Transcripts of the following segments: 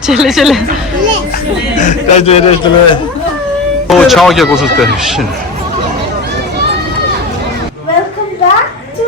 चले चले 오 정확하게 고슬 때 신. Welcome back to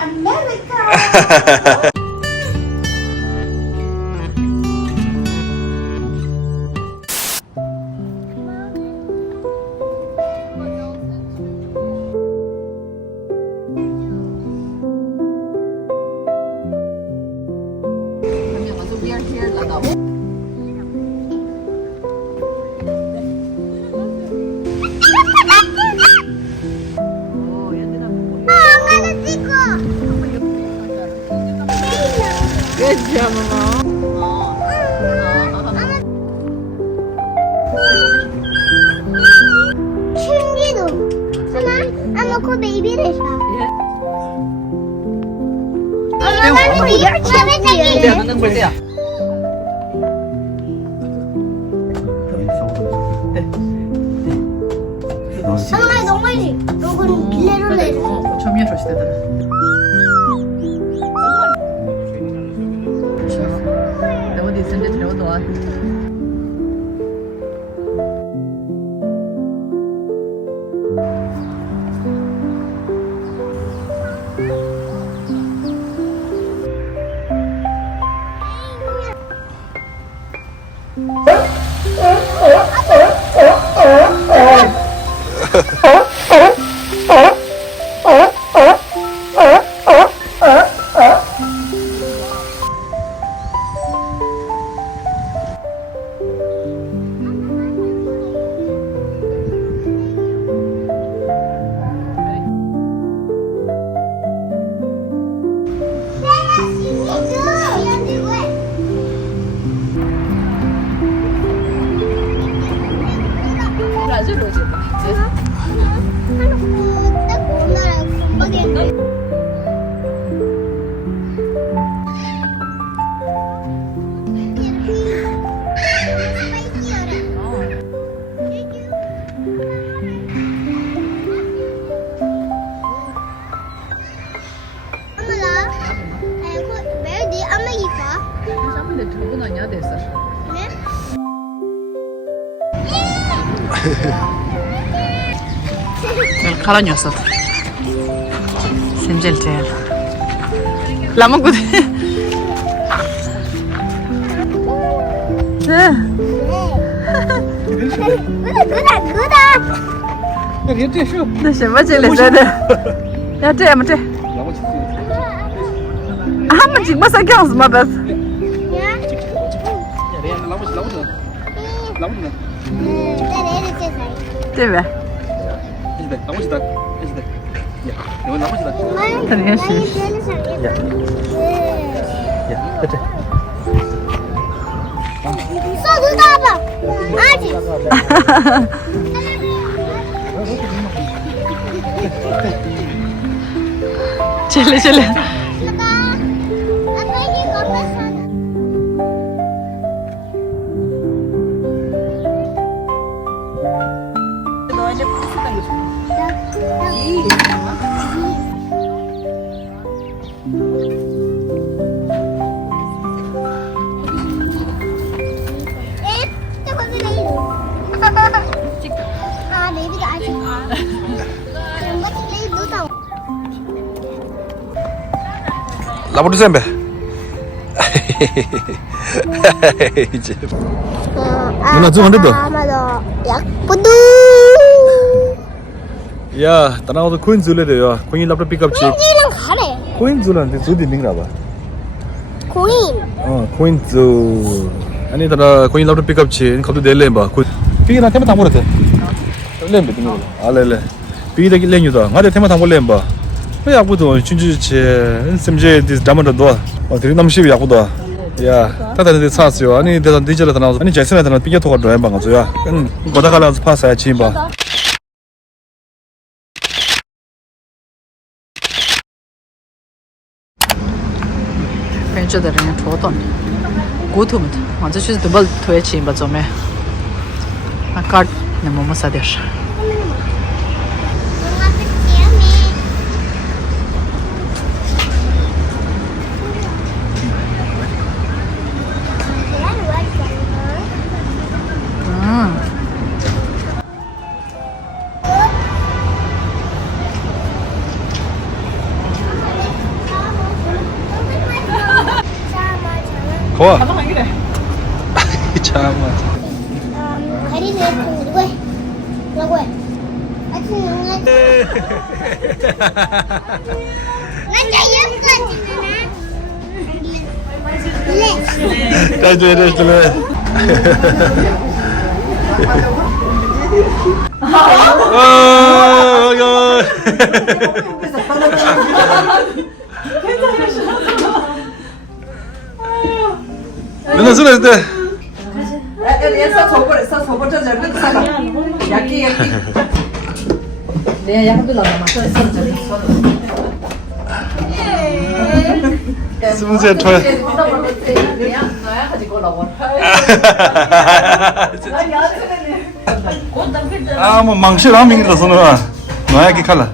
America. We are here Ladakh. Good job, Mama. 춘기도 하나 코 베이비를 사. 엄마 이거 잡아야지. 내가 넣는 걸 때야. 엄마 너무지. 이건 길레로 내. 점이야 조시대더라. 어디 있는지 들어오더와. 가라 녀석. 샘젤젤. 라먹고.那什么这里在的？要这样吗？这？他们经过啥样子嘛？不是？对呗？肯定是。速度大吧？阿姐。चले चले 라보르 쌤배. 이제. 누나 좀 한대 더. 약부두. 야, 따라와도 코인 줄래 돼요. 코인 라보르 픽업 치. 코인이랑 가래. 코인 줄한테 저디 민가 봐. 코인. 코인 줄. 아니 따라 코인 라보르 픽업 치. 갑도 낼래 봐. 비기 나 테마 다 몰았대. 낼래 봐. 알레레. 비기다 길래뉴다. 나한테 테마 다 몰래 봐. 왜 야구도 진주체 샘제 디스 담아도 어디 남십이 야구도 야 다다데 사스요 아니 대단 디젤에 나와서 아니 제스에 나와 비게 토가 드라이브 방 가서야 근 고다가라서 파사야 치바 벤처的人戳到你骨头们啊这就是double推起吧做没啊卡那么么啥的事 엄마 좋아. 가만 안 그래. 참. 가리 왜 누구 해? 누구 해? 아직 누가? 나자 예뻐지네. 잘 줘, 잘 줘. 맨날 술에 있을 때. 내 양도 나가 맞춰 있어. 스무세 토요. 너야 가지고 나와. 아, 뭐 망실 안 민다 손으로. 너야 기 칼라.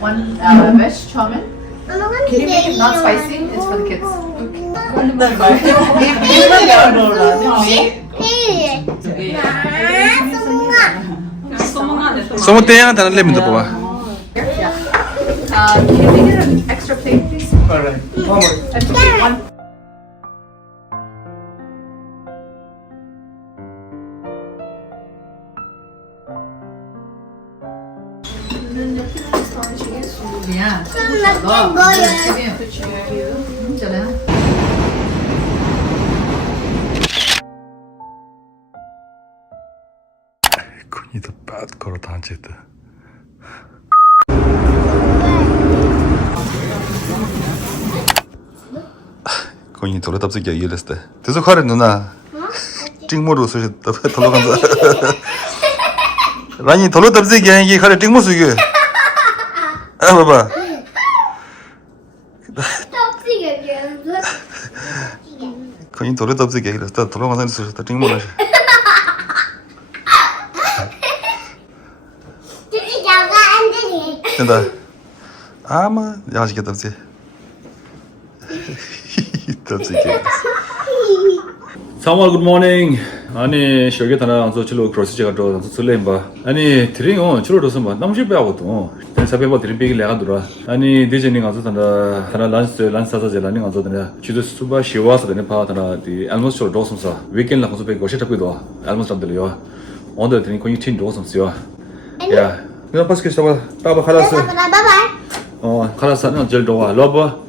One veg chow mein. Not spicy. It's for the kids. 소문 때야 다른 레몬도 봐봐. Can you make it an extra plate, please? Alright. Extra plate, one. Yeah. 군이도 빡 걸어 다앉았다. 군이 돌아답지기 이랬을 때. 계속 하래 누나. 찍모로 쓰시 돌아간다. 라니 돌아답지기 이게 하래 찍모 쓰기. 아 봐봐. 군이 돌아답지기 이랬을 때 돌아간다 쓰셨다 찍모로. 된다. 아마 야식이 답지. 답지. 사무엘 good morning. 아니 저기 다나 안서 줄로 크로스 제가 더 술래봐. 아니 드링어 줄로 더서 뭐 남시 배하고도. 사배바 드링 비기 내가 들어. 아니 디제닝 안서 다나 란스 사서 제라닝 안서 다나 주도 수바 시와서 되네 파 다나 디 알모스 저 도슨사. 위켄드 라고서 배 거시 잡고도 알모스 잡들려. 오늘 드링 거기 틴 도슨스요. 야. 그냥 파스케 잡아. 따바 칼라스. 칼라스는 제일 좋아. 러버.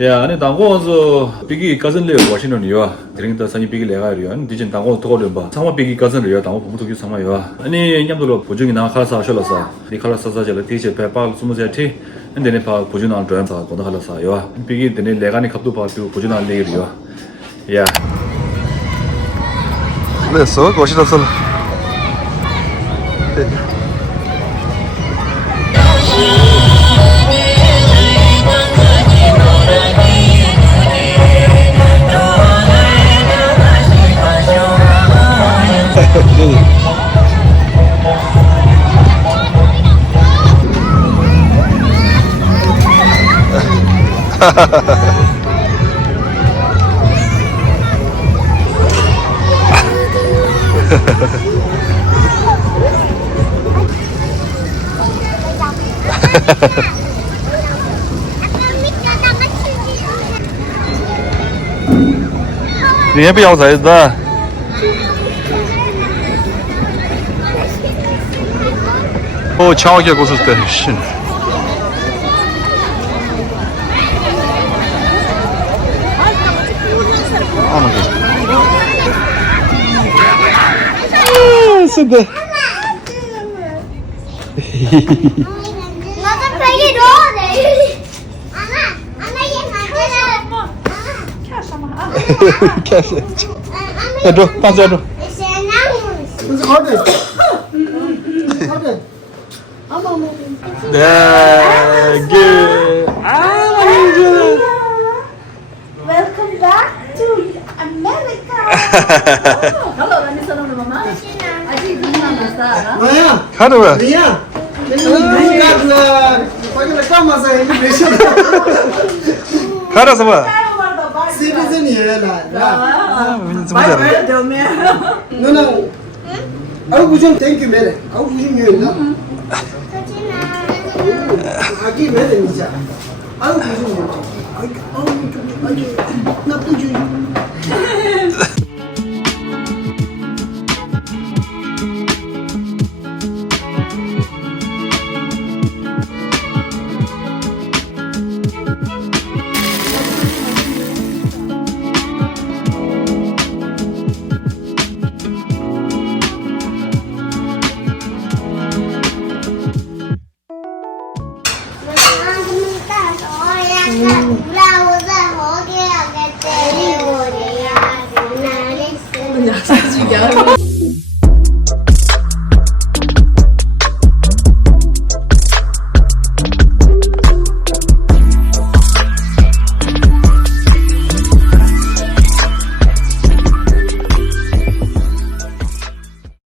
야, 아니 당고서 비기 가슴레 워싱턴이요. 드링다 산이 비기 레가리요. 디진 당고 도거려 봐. 상마 비기 가슴레요. 당고 부부도 상마요. 아니 냠도로 보중이 나 칼라스 하셔라서. 이 칼라스서 제 티제 페파 스무제티. 근데네 파 보중 안 드라면서 고나 칼라스요. 비기 데네 레가니 갑도 봐 보중 안 레기요. 야. 그래서 거시라서.你也不要崽子。哦，抢一个是真是。是的。 나도 베개 넣어야 돼. 안아 얘 만져라. 캐시. 야, 줘, 빵 줘. 네, good. Welcome back to America. Hello, nani sa nung mama? Aji, hindi na nasa. 뭐야? 하루야. 리야. 거기다 까마서 이미그레이션 가라서 봐. 시티즌이야 나. 무슨 말이야? 너는 아우 부정 땡큐 매래. 아우 부정 유인다. 아기 왜 되는지. 아유 무슨 아유 나도 주. 나를 쓰.